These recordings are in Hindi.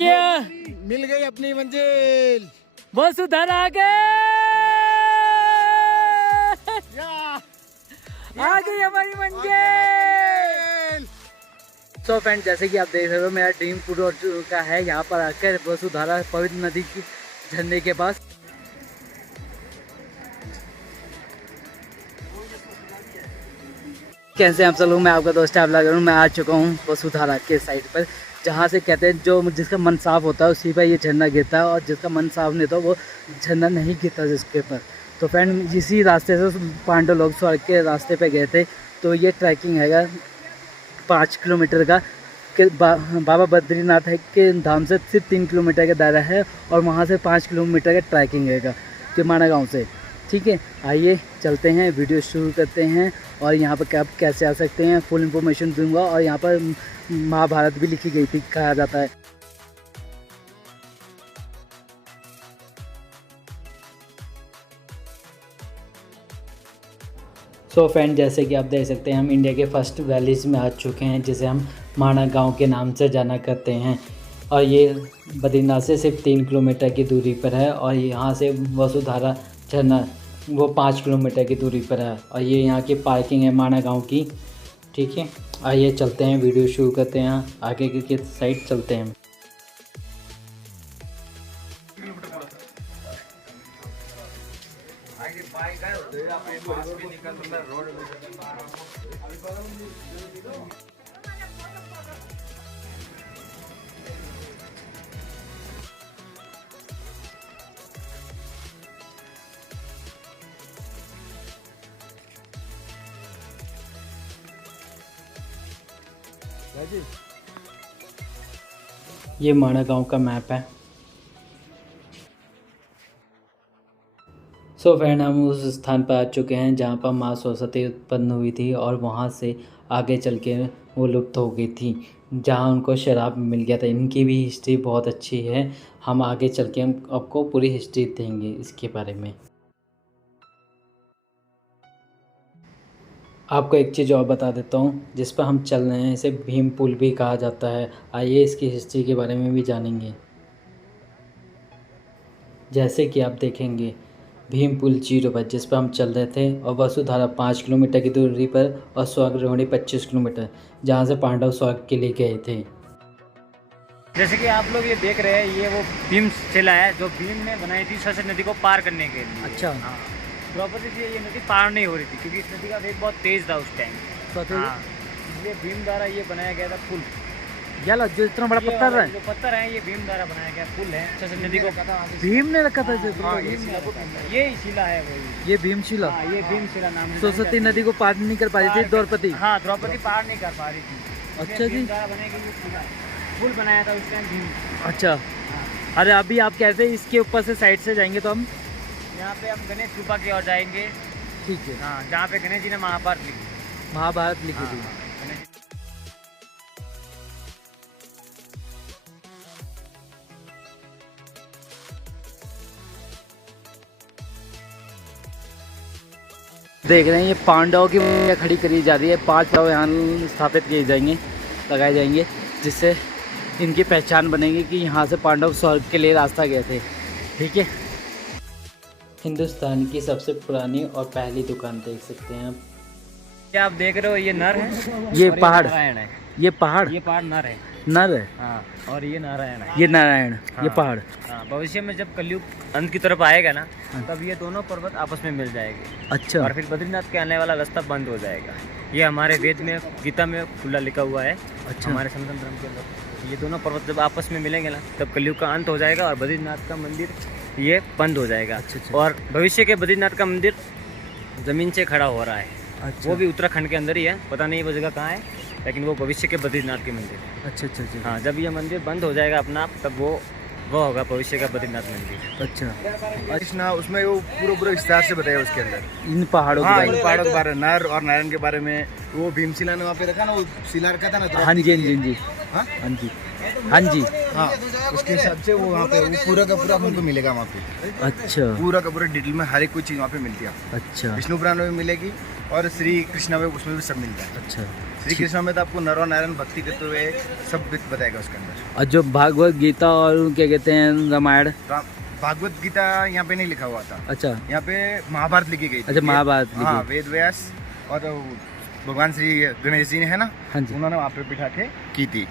क्या मिल गई अपनी मंजिल। वसुधरा आ गए, आ गई हमारी मंजिल। तो फ्रेंड जैसे कि आप देख रहे हो मेरा ड्रीम पूरा हो चुका है यहाँ पर आकर वसुधरा पवित्र नदी की झरने के पास। कैसे आप सब लोग, मैं आपका दोस्त मैं आ चुका हूँ वसुधरा के साइड पर, जहाँ से कहते हैं जो जिसका मन साफ होता है उसी पर ये झरना गिरता है, और जिसका मन साफ नहीं होता वो झरना नहीं गिरता जिसके पर। तो फ्रेंड इसी रास्ते से पांडव लोग स्वर्ग के रास्ते पे गए थे। तो ये ट्रैकिंग हैगा 5 किलोमीटर का कि बाबा बद्रीनाथ है के धाम से सिर्फ 3 किलोमीटर का दायरा है, और वहाँ से 5 किलोमीटर का ट्रैकिंग हैगा तिमाना गाँव से। ठीक है, आइए चलते हैं, वीडियो शुरू करते हैं, और यहाँ पर आप कैसे आ सकते हैं फुल इन्फॉर्मेशन दूंगा। और यहाँ पर महाभारत भी लिखी गई थी कहा जाता है। सो फ्रेंड जैसे कि आप देख सकते हैं हम इंडिया के फर्स्ट वैलीज में आ चुके हैं, जिसे हम माना गांव के नाम से जाना करते हैं। और ये बद्रीनाथ से सिर्फ 3 किलोमीटर की दूरी पर है, और यहाँ से वसुधरा झरना वो 5 किलोमीटर की दूरी पर है। और ये यहाँ की पार्किंग है माना गांव की। ठीक है, आइए चलते हैं, वीडियो शुरू करते हैं, आगे की साइड चलते हैं। ये माना गांव का मैप है। सो फ्रेंड हम उस स्थान पर आ चुके हैं जहाँ पर माँ सरस्वती उत्पन्न हुई थी, और वहाँ से आगे चल के वो लुप्त हो गई थी, जहाँ उनको शराब मिल गया था। इनकी भी हिस्ट्री बहुत अच्छी है, हम आगे चल के हम आपको पूरी हिस्ट्री देंगे इसके बारे में। आपको एक चीज़ और बता देता हूँ, जिस पर हम चल रहे हैं इसे भीम पुल भी कहा जाता है। आइए इसकी हिस्ट्री के बारे में भी जानेंगे। जैसे कि आप देखेंगे भीम पुल 0 पर जिस पर हम चल रहे थे, और वसुधरा 5 किलोमीटर की दूरी पर, और स्वर्ग रोहिणी 25 किलोमीटर, जहाँ से पांडव स्वर्ग के लिए गए थे। जैसे कि आप लोग ये देख रहे हैं, ये वो भीमशिला है जो भीम ने बनाई थी सरस्वती नदी को पार करने के लिए। अच्छा, हाँ, द्रौपदी से ये नदी पार नहीं हो रही थी क्योंकि इस नदी का वेग बहुत तेज था उस टाइम। हाँ, इसलिए भीम द्वारा ये बनाया गया था पुल। यार जो इतना बड़ा पत्थर है, जो पत्थर है ये भीम द्वारा बनाया गया पुल है। सरस्वती नदी को भीम ने रखा था। ये शिला है वही, ये भीमशिला, ये भीमशिला नाम है। सरस्वती नदी को पार नहीं कर पा रही थी द्रौपदी। हाँ, द्रौपदी पार नहीं कर पा रही थी। अच्छा जी, पुल बनाया था उस टाइम भीम। अच्छा। अरे अभी आप कैसे इसके ऊपर से साइड से जाएंगे तो हम यहाँ पे हम गणेश गुफा की ओर जाएंगे। ठीक है, हाँ, जहाँ पे गणेश जी ने महाभारत लिखी। महाभारत लिखी थी। देख रहे हैं ये पांडवों की मूर्तियाँ खड़ी करी जा रही है। 5 पांडव यहाँ स्थापित किए जाएंगे, लगाए जाएंगे, जिससे इनकी पहचान बनेगी कि यहाँ से पांडव स्वर्ग के लिए रास्ता गए थे। ठीक है, हिंदुस्तान की सबसे पुरानी और पहली दुकान देख सकते हैं आप। क्या आप देख रहे हो, ये नर है, ये और पहाड़, नारायण है। ये पहाड़ नर है। नर है, हाँ, और ये नारायण है। ये नारायण, हाँ, ये पहाड़। हाँ, भविष्य में जब कलयुग अंत की तरफ आएगा ना, तब ये दोनों पर्वत आपस में मिल जाएंगे। अच्छा, और फिर बद्रीनाथ के आने वाला रास्ता बंद हो जाएगा। ये हमारे वेद में, गीता में खुला लिखा हुआ है। अच्छा, हमारे सनातन धर्म के अंदर ये दोनों पर्वत जब आपस में मिलेंगे ना, तब कलयुग का अंत हो जाएगा और बद्रीनाथ का मंदिर ये बंद हो जाएगा। अच्छा। और भविष्य के बद्रीनाथ का मंदिर ज़मीन से खड़ा हो रहा है। अच्छा, वो भी उत्तराखंड के अंदर ही है, पता नहीं वो जगह कहाँ है, लेकिन वो भविष्य के बद्रीनाथ के मंदिर। अच्छा। हाँ, जब ये मंदिर बंद हो जाएगा अपना आप, तब वो होगा भविष्य का बद्रीनाथ मंदिर। अच्छा, कृष्णा उसमें वो पूरा विस्तार से बताया उसके अंदर। इन पहाड़ों हाँ, के इन बारे पहाड़ों के बारे में, नर और नारायण के बारे में। वो भीमशिला ने वहाँ पे रखा ना, वो शिला रखा था ना। में। हाँ जी, हाँ जी, हाँ? हाँ जी, हाँ जी। हाँ, उसके हिसाब से वो वहाँ पे वो पूरा का पूरा हमको मिलेगा वहाँ पे। अच्छा, पूरा का पूरा डिटेल में हर एक कोई चीज़ वहाँ पे मिलती है। अच्छा, विष्णु पुराण में मिलेगी, और श्री कृष्णा में उसमें भी सब मिलता है। अच्छा। श्री कृष्णा में तो आपको नर और नारायण भक्ति करते हुए सब बताएगा उसके अंदर। और जो भागवत गीता और क्या कहते हैं रामायण, भागवत गीता यहाँ पे नहीं लिखा हुआ था। अच्छा। यहाँ पे महाभारत लिखी गई थी। अच्छा, महाभारत लिखी। हाँ, वेद व्यास और भगवान श्री गणेश जी ने है ना, हाँ जी, उन्होंने वहाँ पे बिठा के की थी,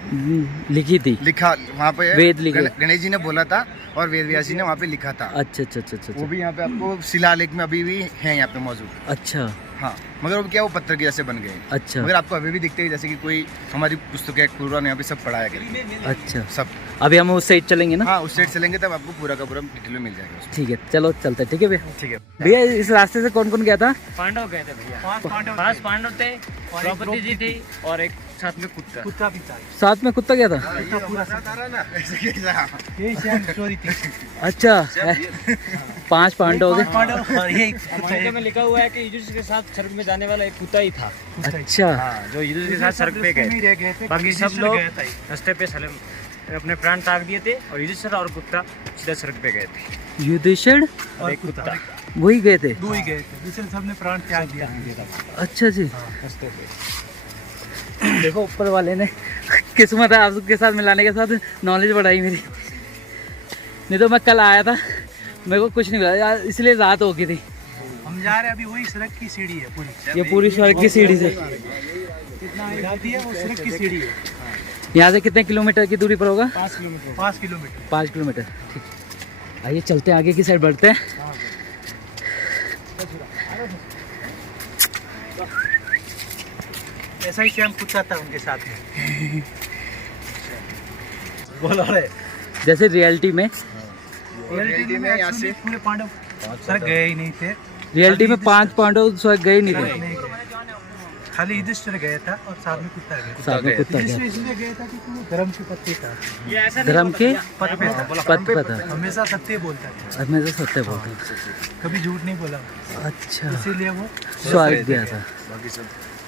लिखी थी, लिखा वहाँ पे वेद लिखे। गणेश जी ने बोला था और वेद व्यास जी ने वहाँ पे लिखा था। अच्छा अच्छा अच्छा अच्छा। वो भी यहाँ पे आपको शिलालेख में अभी भी है यहाँ पे मौजूद। अच्छा। हाँ, मगर वो क्या वो पत्थर के जैसे बन गए। अच्छा। मगर आपको अभी भी दिखते हैं जैसे कि कोई हमारी पुस्तकें पूरा यहाँ पे सब पढ़ाया गया। अच्छा। सब। अभी हम उस साइड चलेंगे ना? हाँ, उस साइड चलेंगे तब आपको पूरा का पूरा डिटेल में मिल जाएगा उसमें। ठीक है, चलो चलते हैं। ठीक है भैया। ठीक है भैया, इस रास्ते से कौन कौन गया था? पांडव गए थे भैया, 5 पांडव थे, द्रौपदी जी थी और एक साथ में कुत्ता भी था। साथ में कुत्ता गया था? अच्छा। 5 पांडव हो गए। मान्यता में लिखा हुआ है कि युधिष्ठिर के साथ स्वर्ग में जाने वाला एक कुत्ता ही था। अच्छा। हाँ, जो युधिष्ठिर के साथ स्वर्ग पे गए, बाकी सब लोग रास्ते पे अपने प्राण त्याग दिए थे और युधिष्ठिर और कुत्ता सीधा स्वर्ग पे गए थे। युधिष्ठिर और एक कुत्ता वही गए थे? दो ही गए थे, दूसरे सबने प्राण त्याग दिया। अच्छा जी। रास्ते पे देखो, ऊपर वाले ने किस्मत है आपके साथ मिलाने के साथ नॉलेज बढ़ाई मेरी। नहीं तो मैं कल आया था, मेरे को कुछ नहीं मिला यार, इसलिए रात हो गई थी। हम जा रहे हैं अभी, वही सड़क की सीढ़ी है पूरी। ये पूरी सड़क की सीढ़ी से कितना जाती है वो सड़क की सीढ़ी है। यहाँ से कितने किलोमीटर की दूरी पर होगा? 5 किलोमीटर। 5 किलोमीटर। 5 किलोमीटर। ठीक, आइए चलते हैं, आगे की साइड बढ़ते हैं। ऐसा ही श्याम कुत्ता था उनके साथ में। बोलो रे। जैसे रियलिटी में रियलिटी में यहाँ से पूरे पांडव सर गए ही नहीं थे। रियलिटी में 5 पांडव स्वर्ग गए नहीं थे, नहीं गए। खाली युधिष्ठिर गया था और साथ में कुत्ता गया। साथ में कुत्ता युधिष्ठिर गया। इसलिए गया था क्योंकि वो धर्म के पत्ते था, ये ऐसा नहीं धर्म होता के भैया। पद पे था, पद पर था। हमेशा सत्य बोलता था, मैं तो सत्य बोलता। कभी झूठ नहीं बोला। अच्छा। इसीलिए वो स्वर्ग गया था।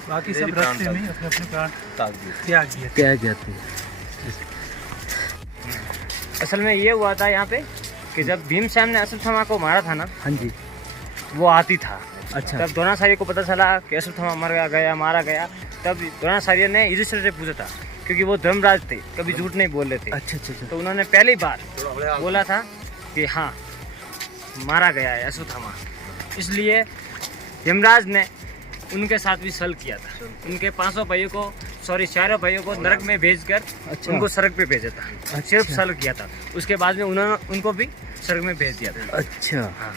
बाकी सब रास्ते में अपने अपने प्राण त्याग दिए। क्या गया था? असल में ये हुआ था यहाँ पे कि जब भीमसेन ने अश्वत्थामा को मारा था ना, हाँ जी। वो हाथी था। अच्छा। तब द्रोणाचार्य को पता चला कि अश्वत्थामा मारा गया। तब द्रोणाचार्य ने युधिष्ठिर से पूछा था, क्योंकि वो धर्मराज थे, कभी झूठ नहीं बोल रहे थे। अच्छा अच्छा अच्छा। तो उन्होंने पहली बार बोला था कि हाँ, मारा गया है अश्वत्थामा। इसलिए यमराज ने उनके साथ भी छल किया था। उनके 5 भाइयों को, सॉरी 4 भाइयों को नरक में भेजकर अच्छा। उनको स्वर्ग पे भेजा था। अच्छा। सिर्फ छल किया था। उसके बाद में उन्होंने उनको भी स्वर्ग में भेज दिया था। अच्छा, हाँ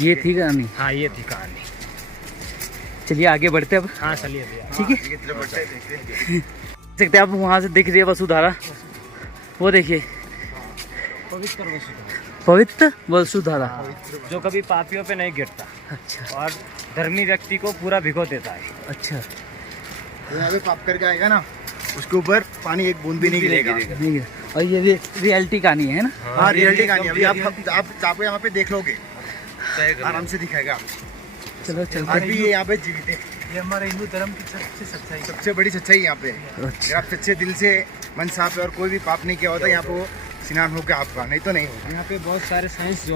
ये थी कहानी। हाँ, ये थी कहानी। चलिए आगे बढ़ते हैं अब। हाँ, चलिए भैया। ठीक है। सकते आप वहाँ से दिख रही है वसुधारा, वो देखिए, पवित्र वसुधारा, पवित्र वसुधारा। जो कभी पापियों पे नहीं गिरता अच्छा और धर्मी व्यक्ति को पूरा भिगो देता है। अच्छा। यहाँ पे पाप करके आएगा ना, उसके ऊपर पानी एक बूंद भी नहीं गिरेगा। नहीं है। और ये रियलिटी कहानी है ना? हाँ, रियलिटी कहानी। अभी आप यहाँ पे देख लोगे, आराम से दिखाएगा। चलो चलते आज भी ये यहाँ पे जीवित है। ये हमारे हिंदू धर्म की सबसे सच्चाई है। सबसे बड़ी सच्चाई यहाँ पे। हैं। अगर आप सच्चे दिल से मन साफ है और कोई भी पाप नहीं किया होता, यहाँ पे स्नान होगा आपका, नहीं तो नहीं होगा। यहाँ पे बहुत सारे साइंस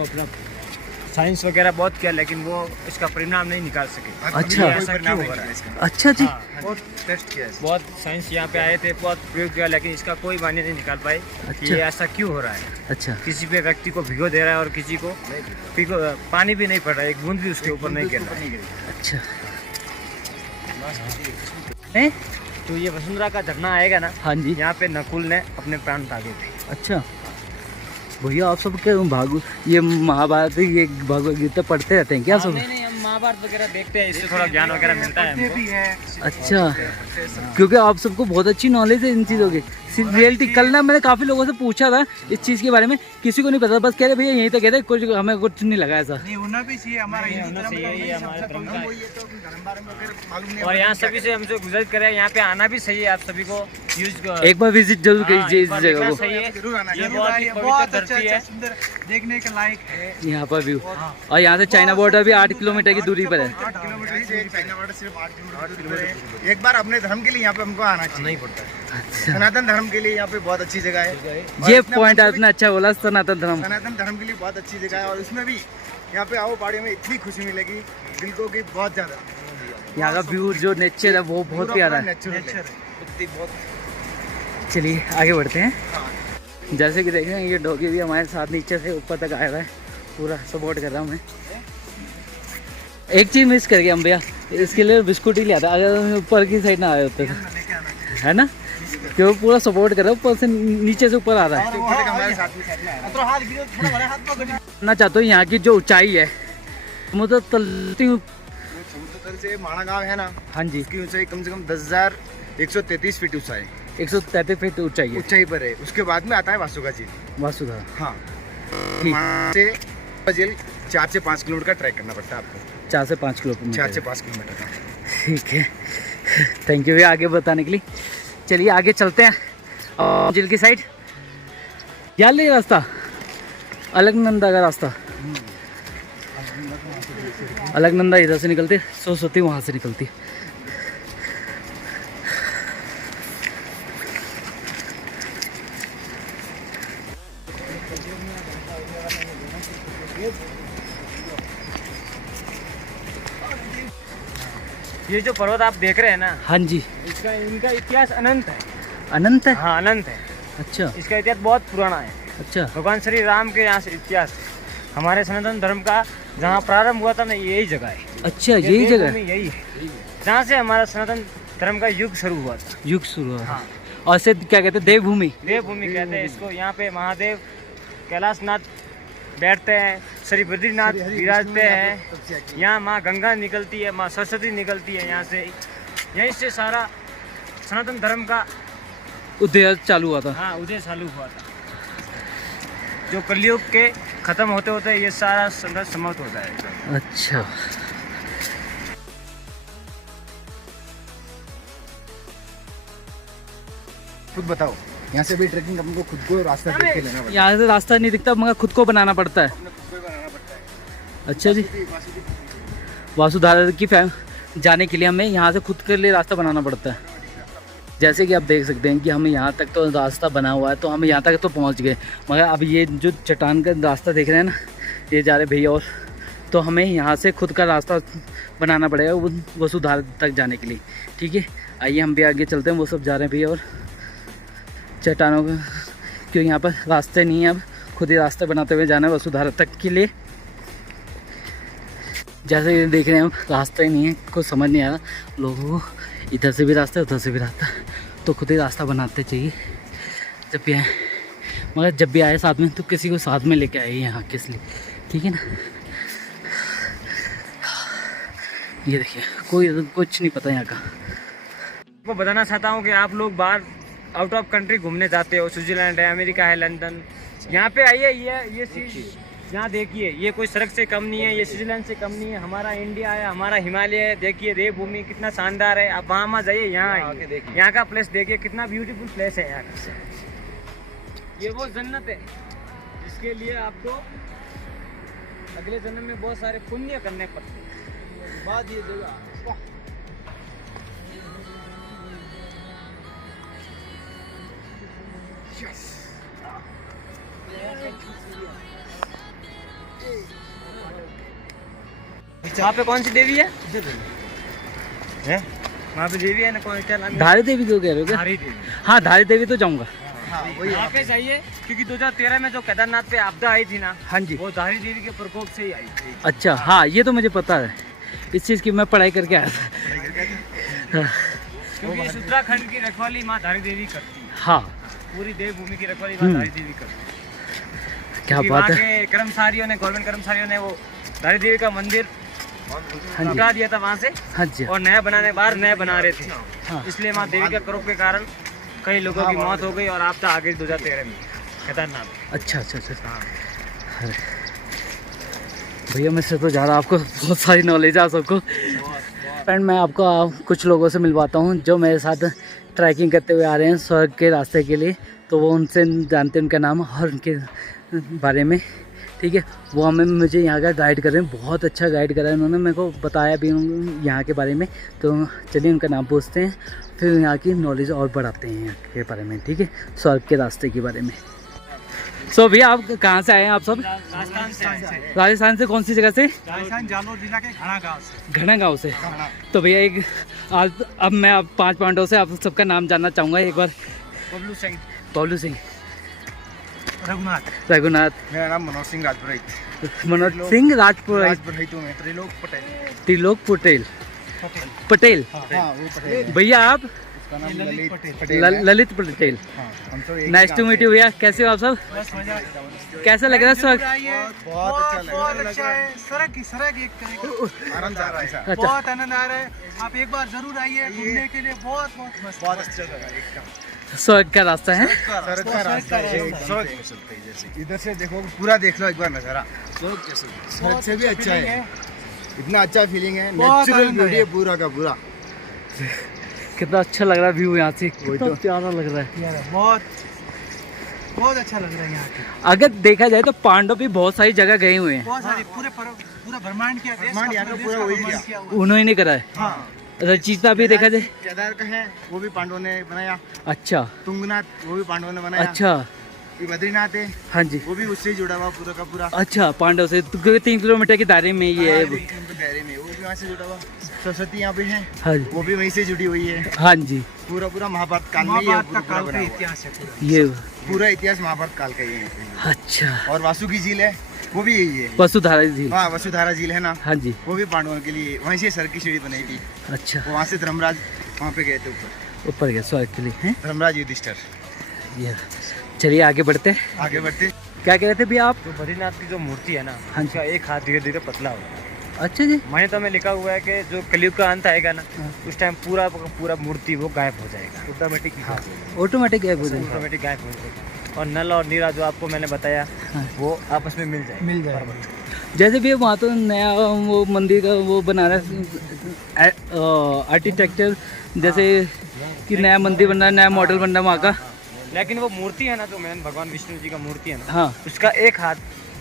साइंस वगैरह बहुत किया, लेकिन वो इसका परिणाम नहीं निकाल सके। अच्छा। ऐसा क्यों हो रहा है? अच्छा जी। हाँ, बहुत टेस्ट किया है। बहुत साइंस यहाँ पे आए थे, बहुत प्रयोग किया, लेकिन इसका कोई मायने नहीं निकाल पाए कि अच्छा। ये ऐसा क्यों हो रहा है। अच्छा। किसी पे व्यक्ति को भिगो दे रहा है और किसी को पानी भी नहीं पड़ रहा है, एक बूंद भी उसके ऊपर नहीं गिर रहा है। अच्छा। हैं? तो ये वसुंधरा का झरना आएगा ना, हाँ जी। यहाँ पे नकुल ने अपने प्राण त्यागे थे। अच्छा भैया, आप सब क्या ये महाभारत, ये भगवत गीता पढ़ते रहते हैं क्या सब? नहीं, हम महाभारत वगैरह देखते हैं, इससे थोड़ा ज्ञान वगैरह मिलता है हमको। भी है। अच्छा, क्योंकि आप सबको बहुत अच्छी नॉलेज है इन चीज़ों की। सिर्फ रियलिटी, कल ना मैंने काफ़ी लोगों से पूछा था इस चीज़ के बारे में, किसी को नहीं पता, बस कह रहे भैया यहीं तक कहते, कुछ हमें कुछ नहीं लगा ऐसा। नहीं होना भी चाहिए, हमारा हिंदू होना धर्म चाहिए, ये का हमारे धर्म का है। ये तो धर्म बारे में अगर मालूम नहीं और यहाँ सभी से हमसे गुजारिश करें, यहाँ पे आना भी सही है, आप सभी को एक बार विजिट जरूर कीजिए इस जगह को। सही है। जरूर आना ये चाहिए। बहुत ही बहुत पवित्र धरती है। सुंदर, देखने के लायक है। यहाँ पर व्यू, और यहाँ से चाइना बॉर्डर भी 8 किलोमीटर की दूरी पर है। 8 किलोमीटर ही से चाइना बॉर्डर सिर्फ 8 किलोमीटर है। एक बार अपने धर्म के लिए यहाँ पे हमको आना चाहिए। नहीं पड़ता है। सनातन धर्म के लिए यहाँ पे बहुत अच्छी जगह है। ये पॉइंट आपने अच्छा बोला, सनातन धर्म। सनातन धर्म के लिए बहुत अच्छी जगह है, और उसमें भी यहाँ पे आओ पहाड़ी में इतनी खुशी मिलेगी दिल को कि बहुत ज़्यादा। यहाँ का व्यू जो नेचर है वो बहुत प्यारा है। नेचर बहुत। चलिए आगे बढ़ते हैं। जैसे कि देख रहे हैं ये डॉगी भी हमारे साथ नीचे से ऊपर तक आया हुआ है, पूरा सपोर्ट कर रहा हूँ मैं। एक चीज़ मिस कर गया हम भैया, इसके लिए बिस्कुट ही लिया था, अगर ऊपर की साइड ना आए होते तो, है ना, कि वो पूरा सपोर्ट कर रहा है, ऊपर से नीचे से ऊपर आ रहा है। ना चाहता हूँ यहाँ की जो ऊंचाई है, मतलब तलती हूँ समुद्र तल से माणा गांव है ना, हाँ जी, इसकी ऊंचाई कम से कम 10,133 फीट ऊंचाई 133 फीट ऊंचाई है। ऊंचाई पर है। उसके बाद में आता है वासुका झील। वासुधा, हाँ, ठीक। वहाँ से झील 4 से 5 किलोमीटर का ट्रैक करना पड़ता है आपको। 4 से 5 किलोमीटर। 4 से 5 किलोमीटर का। ठीक है, थैंक यू भैया आगे बताने के लिए। चलिए आगे चलते हैं और झील की साइड। यार ये रास्ता अलकनंदा का रास्ता, अलकनंदा इधर से निकलती, सरस्वती वहाँ से निकलती। ये जो पर्वत आप देख रहे हैं ना, हाँ जी, इनका इतिहास अनंत है। अनंत है। हाँ अनंत है। अच्छा इसका इतिहास बहुत पुराना है। अच्छा भगवान श्री राम के यहाँ से इतिहास है। हमारे सनातन धर्म का जहाँ प्रारंभ हुआ था ना, यही जगह है। अच्छा, यही जगह है, यही है जहाँ से हमारा सनातन धर्म का युग शुरू हुआ था। युग शुरू हुआ। हाँ। और इसे क्या कहते हैं, देवभूमि। देवभूमि कहते हैं इसको। यहाँ पे महादेव कैलाशनाथ बैठते हैं, श्री बद्रीनाथ विराजते हैं। यहाँ माँ गंगा निकलती है, माँ सरस्वती निकलती है यहाँ से। यहीं से सारा सनातन धर्म का उदय चालू हुआ था। हाँ उदय चालू हुआ था। जो कलयुग के खत्म होते होते ये सारा संघर्ष समाप्त होता है। अच्छा, खुद बताओ, यहाँ से भी ट्रैकिंग हमको खुद को रास्ता देख के लेना पड़ता यहाँ से रास्ता नहीं दिखता मगर खुद को बनाना पड़ता है। है। खुद को ही बनाना पड़ता है। अच्छा जी, वासुधारा की जाने के लिए हमें यहाँ से खुद के लिए रास्ता बनाना पड़ता है। जैसे कि आप देख सकते हैं कि हमें यहाँ तक तो रास्ता बना हुआ है, तो हम यहाँ तक तो पहुँच गए, मगर अब ये जो चट्टान का रास्ता देख रहे हैं ना, ये जा रहे भैया, और तो हमें यहाँ से खुद का रास्ता बनाना पड़ेगा वो वसुधारा तक जाने के लिए। ठीक है, आइए हम भी आगे चलते हैं। वो सब जा रहे हैं भैया और चट्टानों का, क्यों यहाँ पर रास्ते नहीं है, अब खुद ही रास्ते बनाते हुए जाना है वसुधारा तक के लिए। जैसे ये देख रहे हैं हम, रास्ता ही नहीं है, कुछ समझ नहीं आ रहा लोगों को, इधर से भी रास्ता उधर से भी रास्ता, तो खुद ही रास्ता बनाते चाहिए जब भी आए। मगर जब भी आए साथ में तो किसी को साथ में लेके आए यहाँ किस लिए, ठीक है ना। ये देखिए कोई कुछ नहीं पता यहाँ का। मैं बताना चाहता हूँ कि आप लोग बाहर आउट ऑफ कंट्री घूमने जाते हो, स्विट्जरलैंड है, अमेरिका है, लंदन, यहाँ पे आइए। ये चीज़ यहाँ देखिए, ये कोई सड़क से कम नहीं है, ये स्विट्जरलैंड से कम नहीं है। हमारा इंडिया है, हमारा हिमालय है। देखिए देवभूमि कितना शानदार है। आप वहाँ मत जाइए, यहाँ आइए, यहाँ का प्लेस देखिए, कितना ब्यूटीफुल प्लेस है यहाँ का। ये वो जन्नत है जिसके लिए आपको अगले जन्म में बहुत सारे पुण्य करने पड़ते हैं। बाद ये जगह वहाँ पे कौन सी देवी है? वहाँ पे देवी है ना, कौन क्या नाम है? धारी देवी तो कह रहे हो क्या? धारी देवी। हाँ धारी देवी तो जाऊँगा। यहाँ पे चाहिए क्योंकि 2013 में जो केदारनाथ पे आपदा आई थी ना, हाँ जी, वो धारी देवी के प्रकोप से ही आई थी। अच्छा, हाँ ये तो मुझे पता है, इस चीज़ की मैं पढ़ाई करके आया था। क्योंकि इस उत्तराखंड की रखवाली माँ धारी देवी करती है। हाँ, पूरी देवभूमि की रखवाली माँ धारी देवी करती है। क्या क्योंकि बात वहाँ है। के कर्मचारियों ने, गवर्नमेंट कर्मचारियों ने वो धारी देवी का मंदिर हाँ जी, उठा दिया था वहाँ से, हाँ जी, और नया बनाने बाहर नया बना रहे थे। हाँ। इसलिए माँ देवी के करोप के कारण कई लोगों की मौत हो गई और आपदा आ गई 2013 में केदारनाथ। अच्छा अच्छा अच्छा। हाँ। अरे भैया मैं से तो जा रहा, आपको बहुत सारी नॉलेज है सबको। फ्रेंड मैं आपको कुछ लोगों से मिलवाता हूँ जो मेरे साथ ट्रैकिंग करते हुए आ रहे हैं स्वर्ग के रास्ते के लिए, तो वो उनसे जानते हैं उनका नाम और उनके बारे में। ठीक है, वो हमें मुझे यहाँ का गाइड कर रहे हैं, बहुत अच्छा गाइड करा है उन्होंने, मेरे को बताया भी यहाँ के बारे में। तो चलिए उनका नाम पूछते हैं, फिर यहाँ की नॉलेज और बढ़ाते हैं यहाँ के बारे में। ठीक है, स्वर्ग के रास्ते के बारे में। सो भैया आप कहाँ से आए हैं आप सब? राजस्थान से आए हैं। राजस्थान से कौन सी जगह से? राजस्थान जालोर जिला के घना गांव से। घना गांव से। तो भैया एक आज अब मैं आप 5 पॉइंटों से आप सबका नाम जानना चाहूँगा एक बार। बबलू सिंह, बबलू सिंह, रघुनाथ, रघुनाथ, मेरा नाम मनोज सिंह राजपुरोहित। मनोज सिंह राजपुर, राजपुरोहित हूँ मैं। त्रिलोक पटेल। त्रिलोक पटेल, पटेल। हाँ वो पटेल। भैया आप? उसका नाम ललित पटेल। ललित पटेल। हाँ, हम तो एक नाइस टू मीट यू भैया। कैसे हो आप सब? बस मजा। कैसा लग रहा है जरूर सर? आइए, बहुत अच्छा लग रहा है। बहुत अच्छा है। सड़क एक तरीके आनंद आ रहा है। अच्छा, बहुत आनंद आ रहा है। आप एक बार जरूर आइए घूमने के लिए। बहुत बहुत मस्त। बहुत अच्छा लगा एकदम। स्वर्ग का रास्ता है। सड़क का रास्ता है एकदम। इधर से देखो पूरा देख लो एक बार नजारा। सड़क से भी अच्छा है। इतना अच्छा फीलिंग है। बहुत नेचुरल आनंद ब्यूटी है। है पूरा का पूरा। कितना अच्छा लग रहा है व्यू यहाँ से, कितना प्यारा लग रहा है। यार बहुत बहुत अच्छा लग रहा है यहाँ पे। अगर देखा जाए तो पांडव भी बहुत सारी जगह गए हुए हैं, बहुत सारी पूरा ब्रह्मांड किया। देश ब्रह्मांड का, यहाँ पे पूरे पूरा देश का वही भ्रमण किया। किया हुआ है। उन्होंने नहीं करा है। हाँ रचयिता भी देखा जाए। केदार का है वो भी पांडवों ने बनाया। अच्छा तुंगनाथ वो भी पांडवों ने बनाया। अच्छा, ये बद्रीनाथ है हाँ जी। वो भी उससे जुड़ा हुआ पूरा का पूरा। अच्छा, पांडव से तो क्योंकि 3 किलोमीटर के दायरे में ये है। दायरे में वो भी वहाँ से जुड़ा हुआ। सरस्वती यहाँ पे है हाँ जी, वो भी वहीं से जुड़ी हुई है। हाँ जी। पूरा महाभारत काल में ही है। महाभारत का पूरा काल का बना हुआ। इतिहास है पूरा। ये पूरा इतिहास महाभारत काल का ही है। अच्छा, और वासुकी झील है वो भी यही है। वसुधारा झील। हाँ वसुधारा झील है ना, हाँ जी। वो भी पांडवों के लिए वहीं से सर की सीढ़ी बनाई थी। अच्छा, वहाँ से धर्मराज वहाँ पे गए थे ऊपर। ऊपर गया स्वर्ग के लिए हैं। धर्मराज युधिष्ठिर। ये चलिए आगे बढ़ते हैं। आगे बढ़ते। क्या कह रहे थे भैया आप? जो बद्रीनाथ की जो मूर्ति है ना, हाँ जी। उसका एक हाथ धीरे धीरे पतला हो रहा है। अच्छा जी। मान्यता में लिखा हुआ है कि जो कलयुग का अंत आएगा ना, उस टाइम पूरा मूर्ति वो गायब हो जाएगा। ऑटोमेटिक ऑटोमेटिक है बोले। ऑटोमेटिक गायब हो जाएगा। और नल और नीरा जो आपको मैंने बताया, हाँ। वो आपस में मिल जाएगा। मिल जाएगा। जैसे भी वहाँ तो नया वो मंदिर का वो बना रहा है आर्किटेक्चर, जैसे कि नया मंदिर बन रहा है, नया मॉडल बन रहा है वहाँ का। लेकिन वो मूर्ति है ना, जो मैंने भगवान विष्णु जी का मूर्ति है ना, हाँ, उसका एक हाथ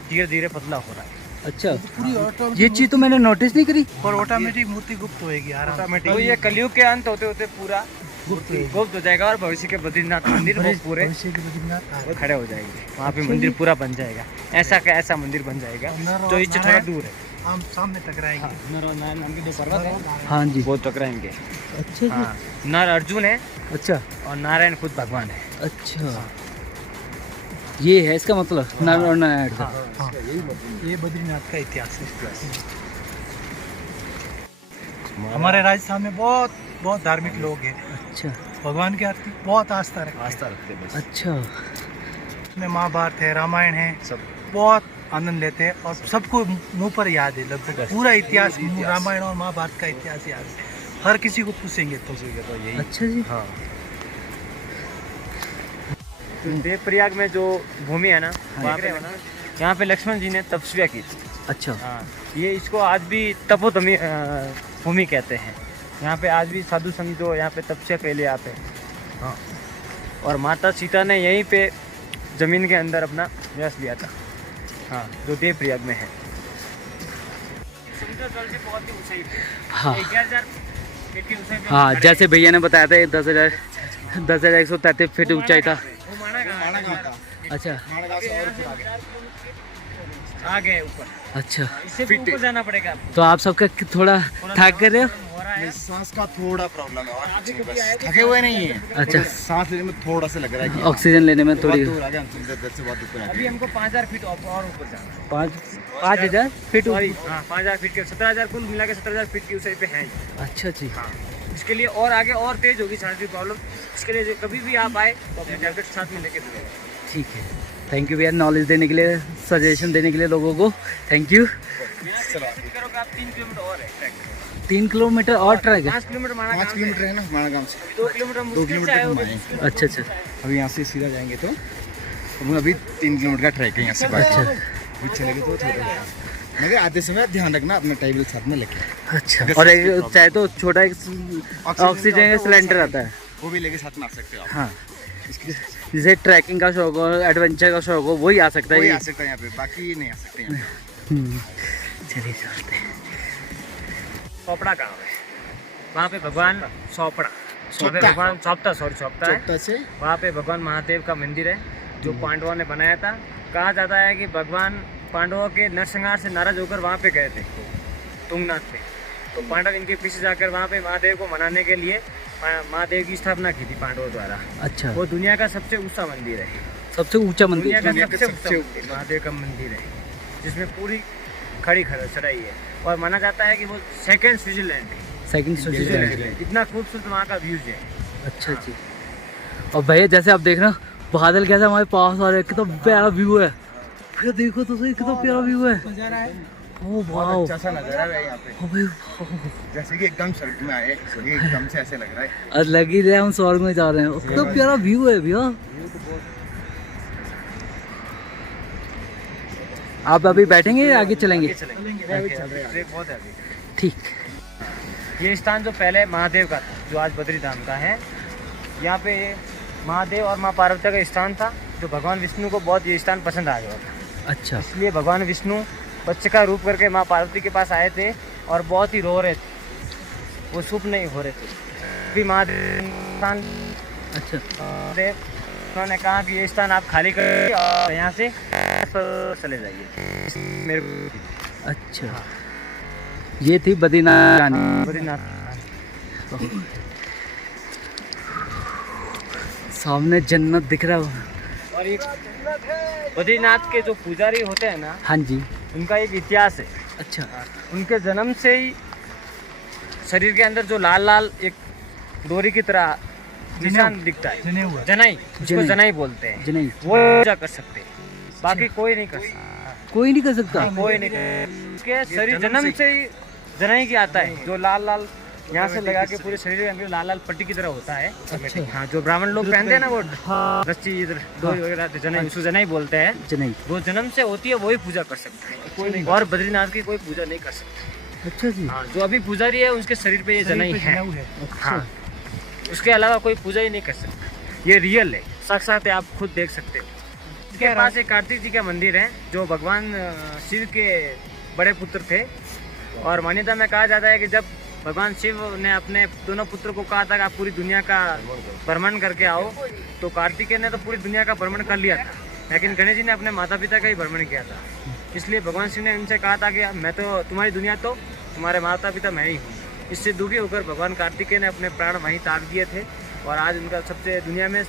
धीरे धीरे पतला हो रहा है। अच्छा, पूरी ऑटोमेटिक ये चीज़ तो मैंने नोटिस नहीं करी। और ऑटोमेटिक मूर्ति गुप्त होएगी आराम से। तो ये कलयुग के अंत होते होते पूरा गुप्त हो जाएगा और भविष्य के बद्रीनाथ मंदिर वो पूरे भविष्य के बद्रीनाथ खड़े हो जाएंगे। वहाँ पे मंदिर पूरा बन जाएगा। ऐसा का ऐसा मंदिर बन जाएगा जो इससे थोड़ा दूर है। हम सामने टकराएंगे। नर और नारायण नाम के दो पर्वत है, हाँ जी। वो टकराएंगे। अच्छा जी। हाँ, नर अर्जुन है अच्छा और नारायण खुद भगवान है। अच्छा, ये है इसका मतलब नर और नारायण का। हाँ, ये बद्रीनाथ का इतिहास है। हमारे राजस्थान में बहुत बहुत धार्मिक लोग हैं। अच्छा भगवान के प्रति बहुत आस्था रखते हैं। आस्था रखते हैं बस। अच्छा, इसमें महाभारत है, रामायण है, सब बहुत आनंद लेते हैं और सबको मुंह पर याद है। लगभग पूरा इतिहास रामायण और महाभारत का इतिहास याद है। हर किसी को पूछेंगे तो यही। अच्छा जी। हाँ, देवप्रयाग में जो भूमि है ना, वहाँ पे ना, यहाँ पे लक्ष्मण जी ने तपस्या की थी। अच्छा, हाँ, ये इसको आज भी तपोधमी भूमि कहते हैं। यहाँ पे आज भी साधु संत जो यहाँ पे तपस्या के लिए आते हैं। हाँ, और माता सीता ने यहीं पे जमीन के अंदर अपना निवास लिया था। हाँ, जो देवप्रयाग में है। समुद्र तल से बहुत ही ऊंचाई पे, हाँ 11,000 फीट की ऊंचाई पे हाँ, खड़े जैसे हैं। भैया ने बताया था 10,133 फीट वो ऊंचाई था। वो माना गाँव है। अच्छा माणगांव से और ऊपर आगे। आगे ऊपर, अच्छा, इससे भी ऊपर जाना पड़ेगा आपको। तो आप सबका थोड़ा थक कर रहे हो? हो रहा है। सांस का थोड़ा प्रॉब्लम है और कुछ नहीं, बस थके हुए नहीं है। अच्छा। बस सांस लेने में थोड़ा सा लग रहा है कि ऑक्सीजन लेने में बहुत थोड़ी दूर आ गए हम, दस से बहुत ऊपर आ अभी गए। हमको 5,000 फीट और ऊपर जाना है। 5,000 फीट सॉरी, ऊपर। हाँ 5,000 फीट के 17,000 कुल मिला के 17,000 फीट की ऊंचाई पे है ये। अच्छा जी। हाँ, इसके लिए और आगे और तेज होगी सांस की प्रॉब्लम। इसके लिए कभी भी आप आए तो अपने टैबलेट साथ में लेके दीजिएगा। ठीक है, थैंक यू भैया नॉलेज देने के लिए, सजेशन देने के लिए लोगों को। Thank you. फिर करोगे आप 3 किलोमीटर और है ट्रैक। 3 किलोमीटर और ट्रैक है? 5 किलोमीटर माना 5 किलोमीटर है ना माणगांव से। 2 किलोमीटर 2 मुश्किल से किलोमीटर आए हम होगे। आए। अच्छा अच्छा अभी यहाँ से सीधा जाएंगे तो हम अभी 3 किलोमीटर का ट्रैक है यहाँ से। अच्छा अभी चलेंगे तो थोड़ा, मगर आते समय ध्यान रखना अपना टेबल साथ में लेके। अच्छा। और एक चाहे तो छोटा एक ऑक्सीजन का सिलेंडर आता है, वो भी लेके साथ में आ सकते हो आप। हाँ। जिसे ट्रैकिंग का शौक हो, एडवेंचर का शौक हो, वही आ सकता कोई आ है। सकता है यहाँ पे, बाकी नहीं आ सकते यहाँ पे। चलिए चलते हैं। सोपड़ा गाँव है, वहाँ पे भगवान सोपड़ा, वहाँ पे सोपता। भगवान सोपता है। चौथा से वहाँ पे भगवान महादेव का मंदिर है जो पांडवों ने बनाया था कहा जाता है कि भगवान पांडवों के नरसंहार से नाराज होकर वहाँ पे गए थे तुंगनाथ पे। तो पांडव इनके पीछे जाकर वहाँ पे महादेव को मनाने के लिए महादेव की स्थापना की थी पांडवों द्वारा। अच्छा, वो दुनिया का सबसे ऊंचा मंदिर है, सबसे ऊंचा दुनिया मंदिर। का सबसे ऊंचा मंदिर महादेव का मंदिर है, जिसमें पूरी खड़ी चढ़ाई है। और माना जाता है कि वो सेकंड स्विट्जरलैंड है, सेकंड स्विट्जरलैंड। स्विट्जरलैंड। इतना खूबसूरत वहाँ का व्यूज है। अच्छा जी। और भैया जैसे आप देख रहे हो बादल कैसे हमारे पास आ रहे हैं, कितना प्यारा व्यू है। भैया देखो तो सही, कितना प्यारा व्यू है। ओ वाह, अच्छा सा नजारा है यहाँ पे, ओ भाई, जैसे कि एकदम स्वर्ग में आए, एकदम से ऐसे लग रहा है। आज लग ही रहा है हम स्वर्ग में जा रहे हैं। कितना प्यारा व्यू है भैया। आप अभी बैठेंगे या आगे चलेंगे? बहुत है। ठीक। ये स्थान जो पहले महादेव का था, जो आज बद्री धाम का है, यहाँ पे महादेव और माँ पार्वती का स्थान था, जो भगवान विष्णु को बहुत ये स्थान पसंद आ गया था। अच्छा, इसलिए भगवान विष्णु बच्चे का रूप करके माँ पार्वती के पास आए थे और बहुत ही रो रहे थे, वो चुप नहीं हो रहे थे। फिर महादेव अच्छा, उन्होंने कहा कि ये स्थान आप खाली करिए और यहाँ से चले जाइए मेरे को। अच्छा, ये थी बद्रीनाथ रानी। बद्रीनाथ सामने जन्नत दिख रहा है। और एक बद्रीनाथ के जो पुजारी होते हैं ना, हाँ जी। उनका एक इतिहास है। अच्छा, उनके जन्म से ही शरीर के अंदर जो लाल लाल एक डोरी की तरह निशान दिखता है, जनाई, उसको जनाई बोलते हैं। जनाई वो पूजा कर सकते हैं, बाकी कोई नहीं कर सकता। कोई नहीं कर सकता। कोई नहीं कर, उसके शरीर जन्म से ही जनाई की आता है, जो लाल लाल यहाँ से लगा के पूरे शरीर के अंदर लाल लाल पट्टी की तरह होता है। अच्छा। हाँ, जो ब्राह्मण लोग पहनते हैं ना, वो रस्सी इधर डोरी वगैरह जनाई, उसको जनाई बोलते हैं। जनाई वो जन्म से होती है, वही पूजा कर सकता है, कोई नहीं। और बद्रीनाथ की कोई पूजा नहीं कर सकता। अच्छा जी। हाँ, जो अभी पुजारी है उसके शरीर पे ये जनाई है। हाँ, उसके अलावा कोई पूजा ही नहीं कर सकता। ये रियल है, साक्षात है, आप खुद देख सकते हो। इसके पास एक कार्तिक जी का मंदिर है, जो भगवान शिव के बड़े पुत्र थे। और मान्यता में कहा जाता है कि जब भगवान शिव ने अपने दोनों पुत्रों को कहा था कि आप पूरी दुनिया का भ्रमण करके आओ, तो कार्तिकेय ने तो पूरी दुनिया का भ्रमण कर लिया था, लेकिन गणेश जी ने अपने माता पिता का ही भ्रमण किया था। इसलिए भगवान शिव ने उनसे कहा था कि मैं तो तुम्हारी दुनिया, तो तुम्हारे माता पिता मैं ही हूँ। इससे दुखी होकर भगवान कार्तिकेय ने अपने प्राण वहीं त्याग दिए थे। और आज उनका सबसे दुनिया में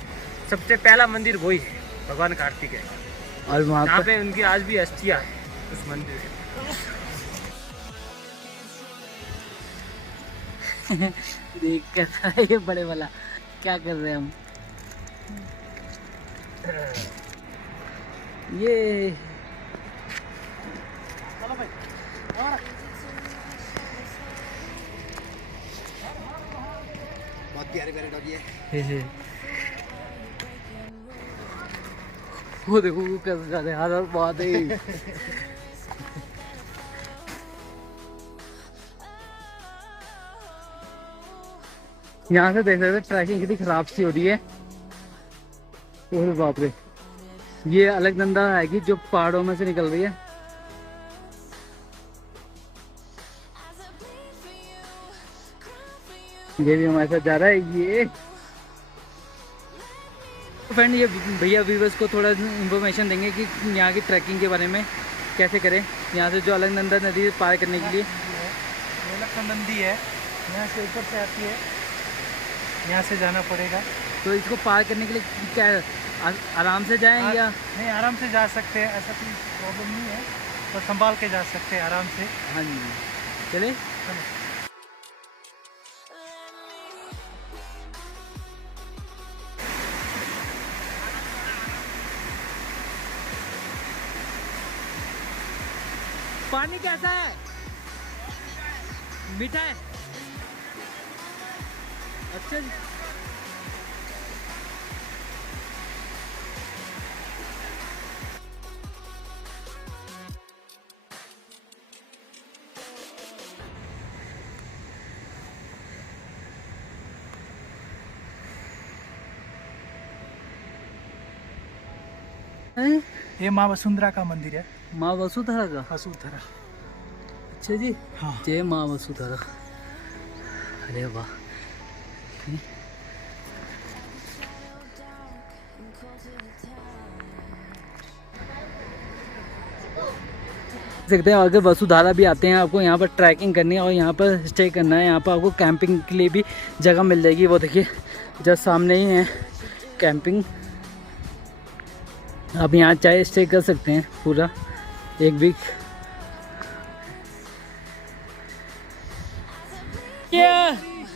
सबसे पहला मंदिर वही है, भगवान कार्तिकेय। और वहाँ यहाँ पे उनकी आज भी अस्थियाँ है उस मंदिर में। देख कैसा है ये बड़े वाला, क्या कर रहे हैं हम। ये बहुत प्यारे प्यारे डॉगी है। वो देखो वो कैसे जा रहे हैं, हर बात है। यहाँ से देख सकते ट्रैकिंग कितनी खराब सी हो रही है। ओह बाप रे, ये अलकनंदा आएगी जो पहाड़ों में से निकल रही है। ये भी हमारे साथ जा रहा है। ये फ्रेंड, ये भैया व्यूवर्स को थोड़ा इन्फॉर्मेशन देंगे कि यहाँ की ट्रैकिंग के बारे में कैसे करें, यहाँ से जो अलकनंदा नदी पार करने के लिए। नदी है, यहाँ से ऊपर से आती है, यहाँ से जाना पड़ेगा। तो इसको पार करने के लिए क्या आराम से जाएं या नहीं, आराम से जा सकते हैं, ऐसा कोई प्रॉब्लम नहीं है, तो संभाल के जा सकते हैं आराम से। हाँ जी, चले। पानी कैसा है? मीठा है? अच्छा जी। ये माँ वसुंधरा का मंदिर है। माँ वसुधरा का? वसुधरा। अच्छा जी। हाँ। जय माँ वसुधरा। अरे वाह। सकते हैं। अगर वसुधारा भी आते हैं, आपको यहाँ पर ट्रैकिंग करनी है और यहाँ पर स्टे करना है, यहाँ पर आपको कैंपिंग के लिए भी जगह मिल जाएगी। वो देखिए जस्ट सामने ही है कैंपिंग, आप यहाँ चाहे स्टे कर सकते हैं पूरा 1 वीक।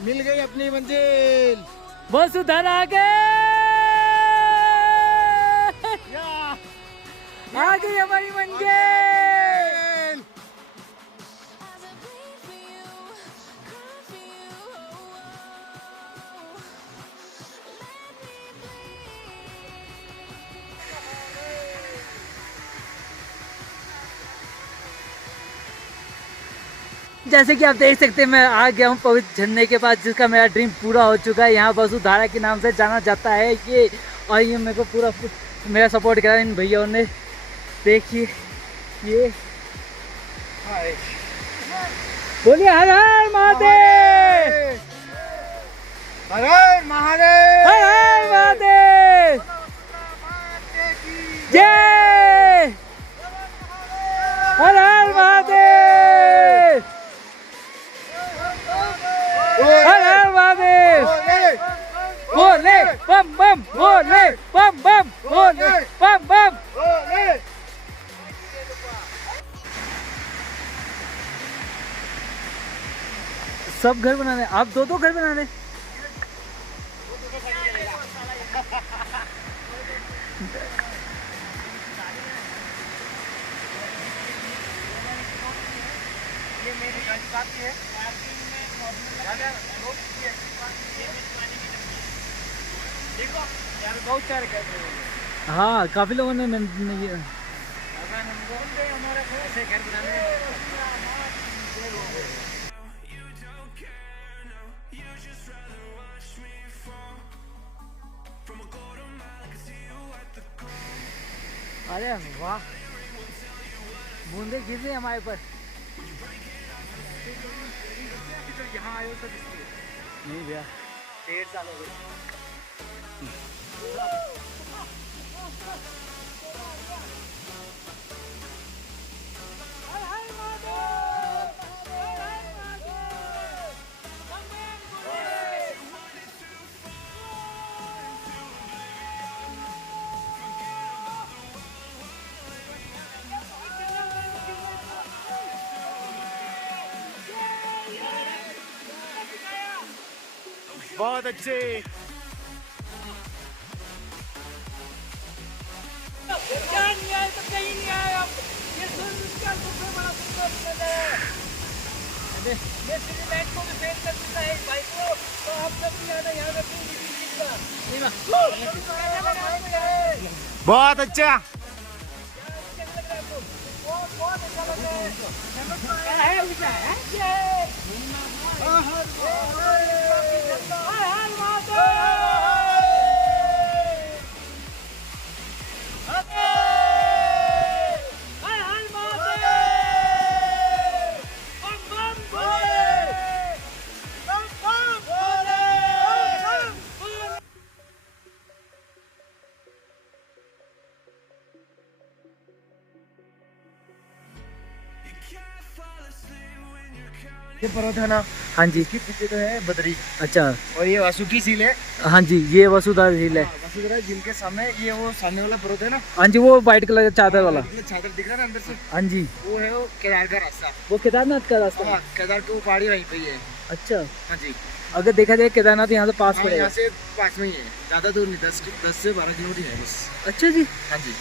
मिल गई अपनी मंजिल, वसुधारा आ गई हमारी मंजिल। जैसे कि आप देख सकते हैं मैं आ गया हूँ पवित्र झरने के पास, जिसका मेरा ड्रीम पूरा हो चुका है। यहाँ वसुधारा के नाम से जाना जाता है ये, और ये मेरे को पूरा मेरा सपोर्ट करा इन भैया ने। देखिए ये, बोलिए हर हर महादेव, हर हर महादेव, हर हर महादेव, जय हर हर महादेव, हर हर महादेव, बोले बम बम, बोले बम बम, बोले बम बम। सब घर बना रहे, आप 2-2 घर बना रहे। हाँ काफी लोगों ने ये अरे वाह, बूंदे गिर रही हमारे पर। यहाँ आयो तो नहीं भैया, 1.5 साल हो गए। बहुत अच्छे। बहुत अच्छा। ये पर्वत है ना, हाँ जी, इसके पीछे तो है बद्री, अच्छा, और ये वासुकी झील है। हाँ जी, ये वसुधारा झील है। वसुधारा झील के सामने ये वो सामने वाला पर्वत है ना, हाँ जी, वो वाइट कलर का चादर वाला, चादर दिख रहा है ना अंदर से, हाँ जी, वो है वो केदार का रास्ता। वो केदारनाथ का रास्ता है। हाँ, केदार की वो पहाड़ी वहीं पे ही है। अच्छा, हाँ जी, अगर देखा जाए केदारनाथ यहाँ से पास हाँ, पड़ेगा। यहाँ से पास में ही है, ज्यादा दूर नहीं, 10 से 12 किलोमीटर है बस। अच्छा जी, हाँ जी,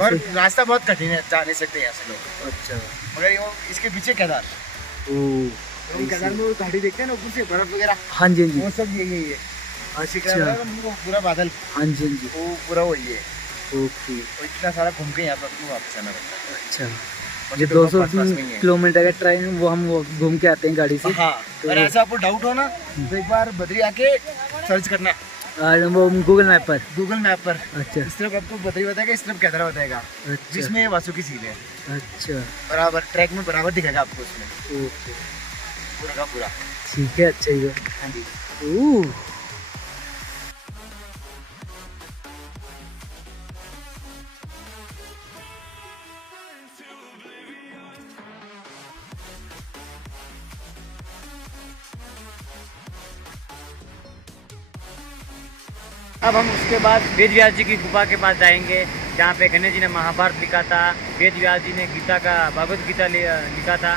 और रास्ता बहुत कठिन है, जा नहीं सकते यहाँ से लोग। अच्छा, मगर ये इसके पीछे केदार, ओ, केदार में वो घाटी देखते हैं ना ऊपर से बर्फ वगैरह, हाँ जी, हाँ जी, वो सब यही है। अच्छा, वो पूरा बादल, हाँ जी, हाँ जी, वो पूरा वही है। ओके, और इतना सारा घूम के यहाँ पर अपने वापस आना पड़ता है। अच्छा, ये 200 किलोमीटर का ट्रेन वो हम वो घूम के आते हैं गाड़ी से। हाँ, और ऐसा आपको डाउट हो ना तो एक बार बद्री आके सर्च करना, और वो गूगल मैप पर। गूगल मैप पर। अच्छा, इस तरफ आपको बद्री बताएगा, इस तरफ केदार बताएगा, अच्छा, जिसमें वासुकी झील है। अच्छा, बराबर ट्रैक में बराबर दिखेगा आपको उसमें ओके, पूरा का पूरा। ठीक है, अच्छा ही है। हाँ जी, ओह, अब हम उसके बाद वेद व्यास जी की गुफा के पास जाएंगे, जहाँ पे गणेश जी ने महाभारत लिखा था, वेद व्यास जी ने गीता का भगवत गीता लिखा था।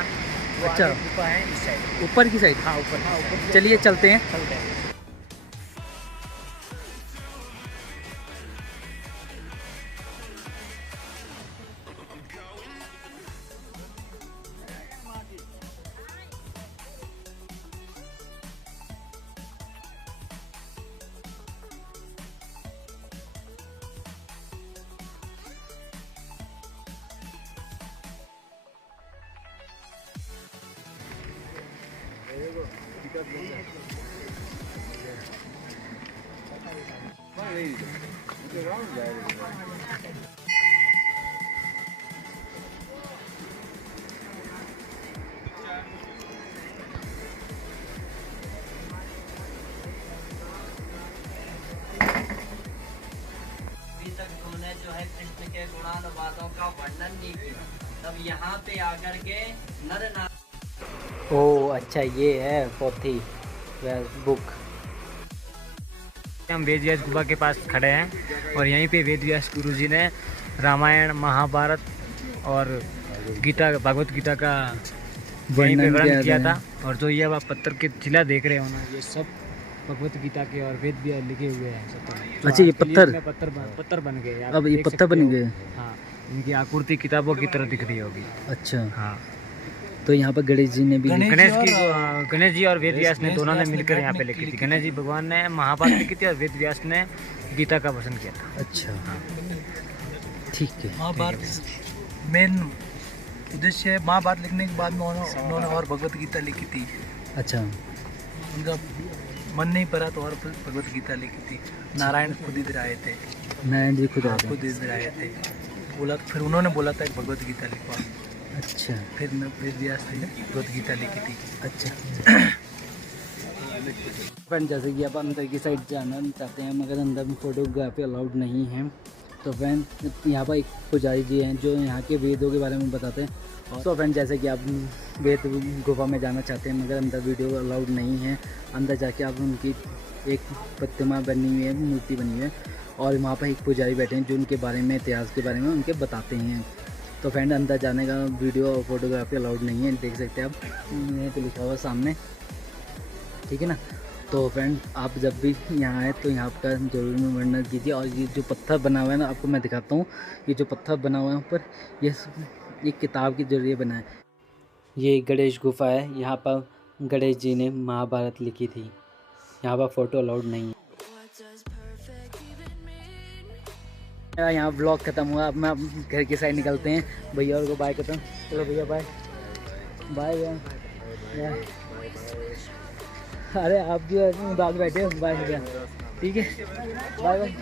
वो अच्छा। आगे गुफा है इस साइड। ऊपर की साइड। हाँ ऊपर चलिए चलते हैं। चलते हैं। अभी तक तुमने जो है कृष्ण के गुणानुवादों का वर्णन नहीं किया, तब यहाँ पे आकर के नर नारायण ओह अच्छा, ये है पोथी बुक। हम वेद व्यास गुफा के पास खड़े हैं और यहीं पे वेद व्यास गुरु जी ने रामायण, महाभारत और गीता, भगवत गीता का वहीं पे वर्णन किया था। और जो ये अब आप पत्थर के शिला देख रहे हो ना, ये सब भगवत गीता के और वेद व्यास लिखे हुए हैं सब। अच्छा, ये पत्थर पत्थर बन गए। आप अब ये देख पत्थर सकते बन हो। गए। हाँ, इनकी आकृति किताबों की तरह दिख रही होगी। अच्छा, हाँ, तो यहाँ पर गणेश जी ने भी गणेश जी और वेद व्यास ने दोनों ने मिलकर यहाँ पे लिखी थी। गणेश जी भगवान ने महाभारत लिखी थी और वेद व्यास ने गीता का वर्णन किया था। अच्छा ठीक है। महाभारत मेन उद्देश्य है, महाभारत लिखने के बाद में उन्होंने और भगवत गीता लिखी थी। अच्छा, उनका मन नहीं पड़ा तो और भगवत गीता लिखी थी। नारायण खुद इधर आए थे, नारायण जी खुद आते हैं। खुद इधर आए थे, बोला, फिर उन्होंने बोला था कि भगवत गीता लिखवा। अच्छा फिर वेद व्यास ने भगवत गीता लिखी थी। अच्छा। फ्रेंड जैसे कि आप अंदर की साइड जाना चाहते हैं मगर अंदर में फोटोग्राफी अलाउड नहीं है, तो फ्रेंड यहाँ पर एक पुजारी जी हैं जो यहाँ के वेदों के बारे में बताते हैं। और तो फ्रेंड जैसे कि आप वेद गुफा में जाना चाहते हैं मगर अंदर वीडियो अलाउड नहीं है, अंदर जाके आप उनकी एक प्रतिमा बनी हुई है, मूर्ति बनी हुई है और वहाँ पर एक पुजारी बैठे हैं जो उनके बारे में, इतिहास के बारे में उनके बताते हैं। तो फ्रेंड अंदर जाने का वीडियो और फोटोग्राफी अलाउड नहीं है, देख सकते हैं आप, यहीं पे लिखा हुआ सामने, ठीक है ना। तो फ्रेंड आप जब भी यहाँ आए तो यहाँ का जरूर में वर्णन कीजिए। और ये जो पत्थर बना हुआ है ना, आपको मैं दिखाता हूँ, ये जो पत्थर बना हुआ है ऊपर, ये किताब के जरिए बना है। ये गणेश गुफा है, यहाँ पर गणेश जी ने महाभारत लिखी थी। यहाँ पर फ़ोटो अलाउड नहीं है। मेरा यहाँ ब्लॉग ख़त्म हुआ, अब मैं घर की साइड निकलते हैं। भैया और को बाय करता हूँ। चलो भैया बाय बाय भैया। अरे आप भी बाद बैठे हो, बाय भैया, ठीक है, बाय बाय।